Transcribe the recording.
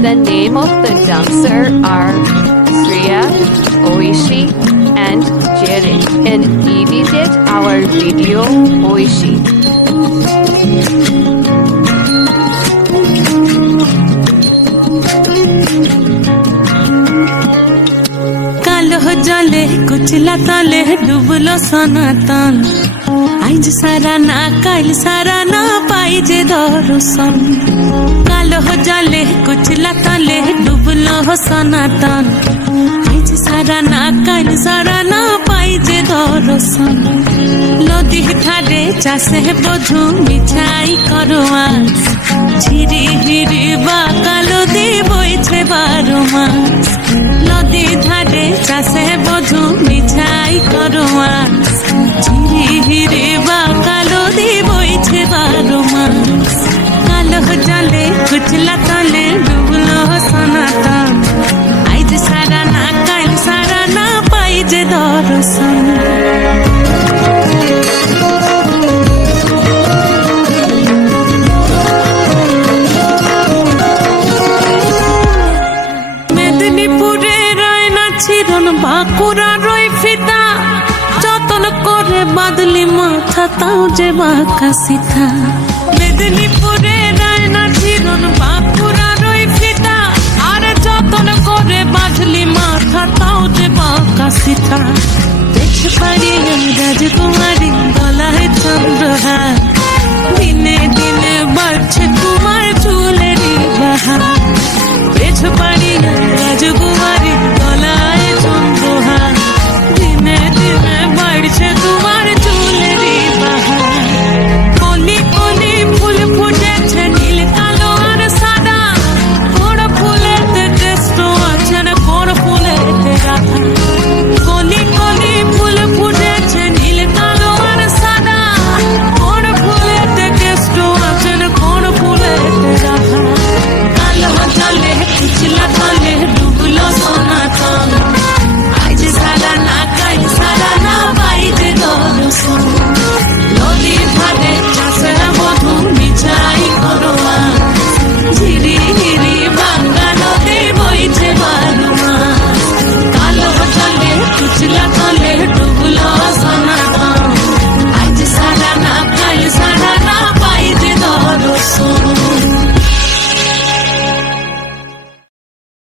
The name of the dancer are Shreya, Oishi, and Jerry, and edited our video Oishi. कालो जले कुचला तले डुबलो सनातन आज सारा ना काल सारा ना पाइजे दर्शन कालो जले कुचला तले डुबलो सनातन आज सारा ना काल सारा ना पाइजे दर्शन नदी ठारे चासे बधु मिठाई करवा झिरी हिरी बा कालो दी बइछे 12 मास नदी ধারে চাষে বধু মিঠাই করোয়া ঝিরি হিরে বা কালো দি বইছে 12 মাস কালো জলে কুচলা তলে ডুবলো সনাতন আইজ সারা না কাল সারা না পাই যে দর্শন बाकुरा रोई फिदा जतन करे बादली माथा ताऊ जे बाका सीधा मेदिनी